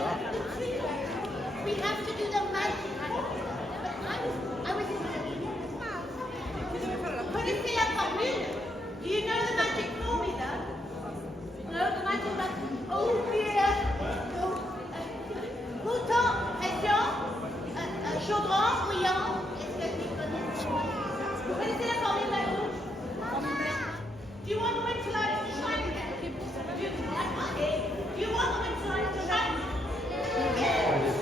We have to do the magic. I was connaissez la formule? Do you know the magic formula? No, the magic. Oh dear. Mouton, pression, chaudron, bouillant. Est-ce que tu connais? Vous connaissez la formule la rouge? Do you want the wind to light to shine again? Do you want the wind to light to shine? Yes.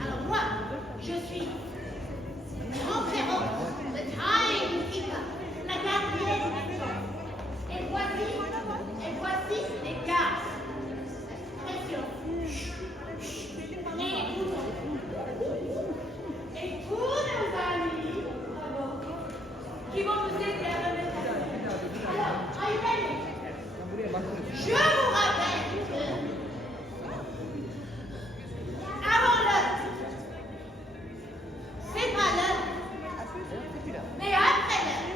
Alors moi, je suis Enferrant, le timekeeper, la gardienne. Et voici les gaz. Pression. Et tous nos amis qui vont nous aider à remettre ça. Alors, are you ready? Je vous rappelle que avant l'heure, c'est pas l'heure, mais après l'heure,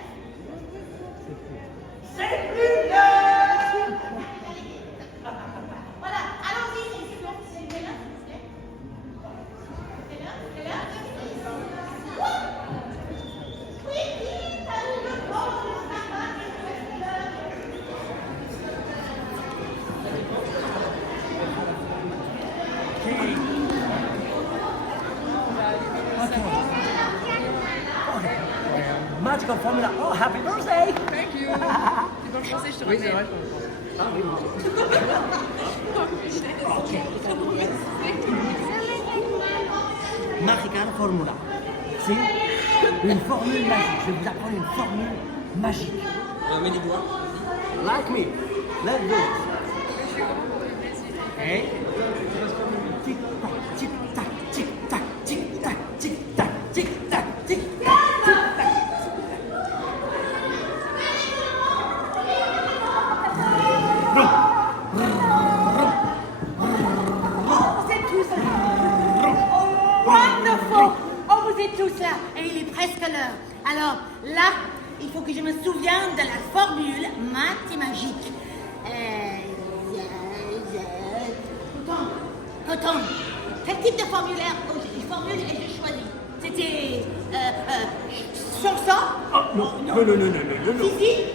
c'est plus l'heure. Voilà, allons-y, c'est l'heure. C'est l'heure. Oui, t'as eu le temps de savoir que c'est l'heure. Magical formula. Oh, happy birthday! Thank you. Tu dois le penser, je te Oui, c'est ramène. vrai. Ah oui. Ok. Magical formula. C'est une formule magique. Je vais vous apprendre une formule magique. Mets les doigts. Like me. Let's do it. Okay. Tic tac, tic tac, tic tac, tic tac, tic tac, tic tac, tic tac, tic tac. Vous êtes tous là. Wonderful. Oh, vous êtes tous là. Et il est presque l'heure. Alors, là, il faut que je me souvienne de la formule mathématique. Coton. Quel type de formulaire ai-je choisi? C'était sur ça? Oh, non. Physique?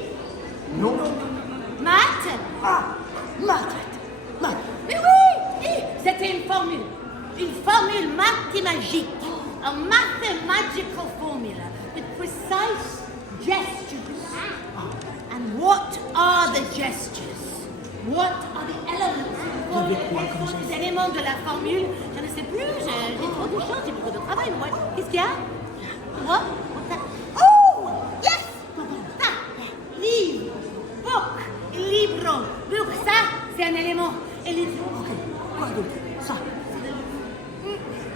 Non. Maths? Ah, maths. Mais oui! C'était une formule mathématique. A mathematical formula with precise gestures. And what are the gestures? What are the elements? Les éléments de la formule, je ne sais plus, j'ai trop de choses, j'ai beaucoup de travail. Ouais. Qu'est-ce qu'il y a? What? Oh! Yes! Ça, livre, book, libro. Donc ça, c'est un élément. Et les autres, Quoi d'autre? Ça.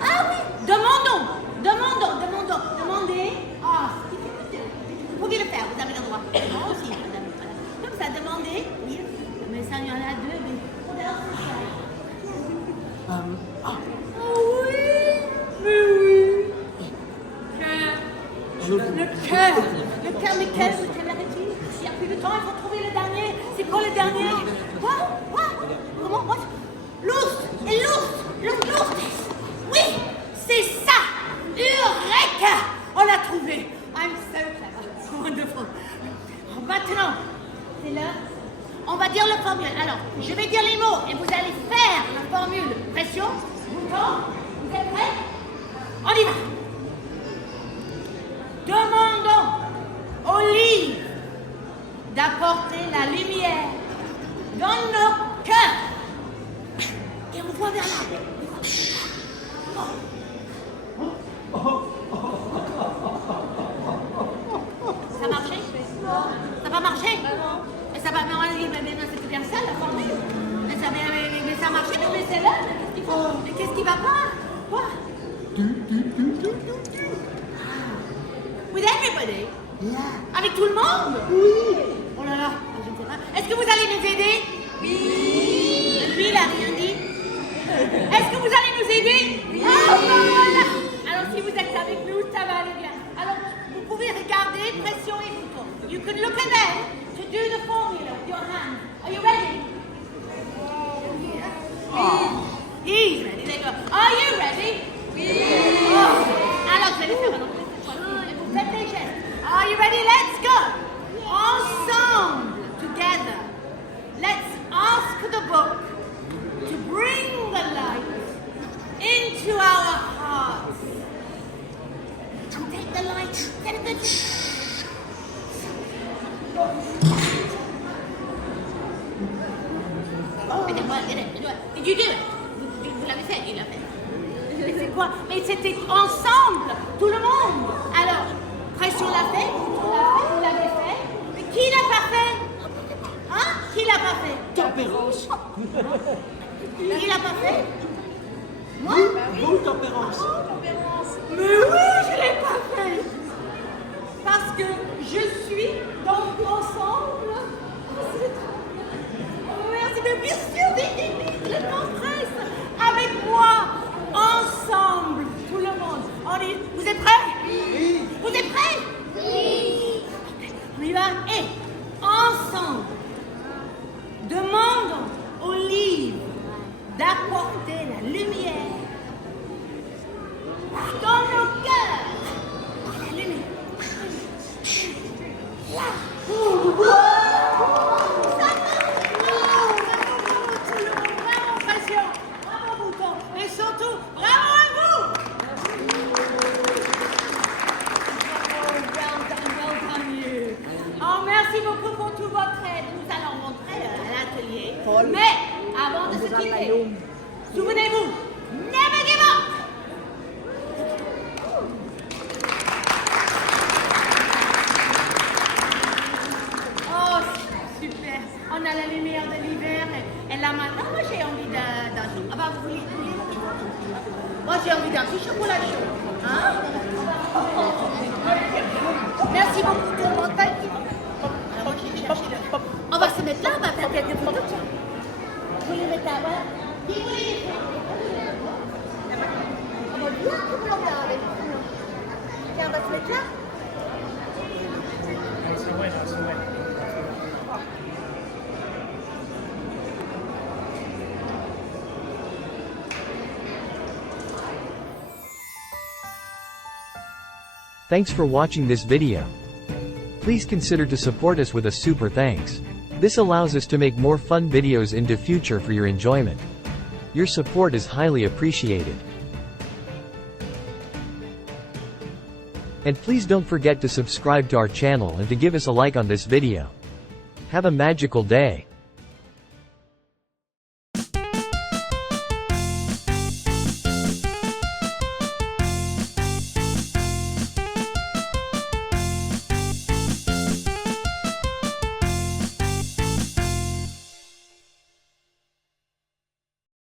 ah oui, demandez. Ah, vous pouvez le faire, vous avez le droit. Moi aussi, madame. Comme ça, demandez. Oui, mais ça, il y en a deux. Mais... Ah. Oh oui, mais oui. Le cœur, mais quel arrêtez? Il n'y a plus de temps, il faut trouver le dernier. C'est quoi le dernier? Quoi? Comment? What? L'ours. Oui, c'est ça. Eureka! On l'a trouvé. I'm so clever. Wonderful. Maintenant, c'est l'heure. On va dire la formule. Alors, je vais dire les mots et vous allez faire la formule. Pression, bouton. Vous êtes prêts? On y va. Demandons au livre d'apporter la lumière dans nos cœurs. Et on voit vers là. Ça a marché? Ça va marcher? Mais ça va, mais c'était bien ça la formule. Mais ça a marché, mais c'est là. Mais qu'est-ce qui va pas? Quoi? With everybody? Yeah. Avec tout le monde? Oui. Oh là là, je ne sais pas. Est-ce que vous allez nous aider? Oui. Lui, il n'a rien dit. Est-ce que vous allez nous aider? Oui. Oh, voilà. Alors, si vous êtes avec nous, ça va aller bien. Alors, vous pouvez regarder pression et bouton. You can look at them to do the formula with your hands. Are you ready? He's ready. They go. Are you ready? Alors, vous allez faire un autre et vous faites des gestes. Are you ready? Let's go. Ensemble, together. Let's ask the book to bring the light into our hearts. To take the light. Get a good. Did you do it? Vous l'avez fait, il l'a fait. Mais c'est quoi? Mais c'était ensemble, tout le monde. Alors, pression l'a fait, vous l'avez fait. Mais qui l'a pas fait? Hein? Qui l'a pas fait? Tempérance. Qui l'a pas fait? Moi? Vous, tempérance. Mais oui, je l'ai pas fait. Parce que je suis donc ensemble. Oh, merci, mais bien sûr, vite, le temps presse. Avec moi, ensemble, tout le monde. On dit, vous êtes prêts? Oui. Vous êtes prêts? Oui. On y va. Et ensemble, demandons au livre d'apporter la lumière dans nos cœurs. La lumière. Là. Ça marche. Tout le monde, bravo, pression. Bravo, bouton. Mais surtout, bravo à vous. Well done, you. Oh, merci beaucoup pour toute votre aide. Nous allons rentrer à l'atelier. Mais avant de se quitter, souvenez-vous, never give up. Oh, super. On a la lumière de l'hiver et là maintenant, moi j'ai envie d'un jour. Ah bah vous voulez moi j'ai envie d'un petit chocolat chaud. Hein? Merci beaucoup tout le monde. Alors moi j'ai cherché le... On va se mettre là, on va faire quelques photos. Vous voulez mettre là, voilà. Qui voulait les faire? On va bien tout le monde avec nous. Tiens, on va se mettre là. Thanks for watching this video. Please consider to support us with a super thanks. This allows us to make more fun videos into future for your enjoyment. Your support is highly appreciated. And please don't forget to subscribe to our channel and to give us a like on this video. Have a magical day.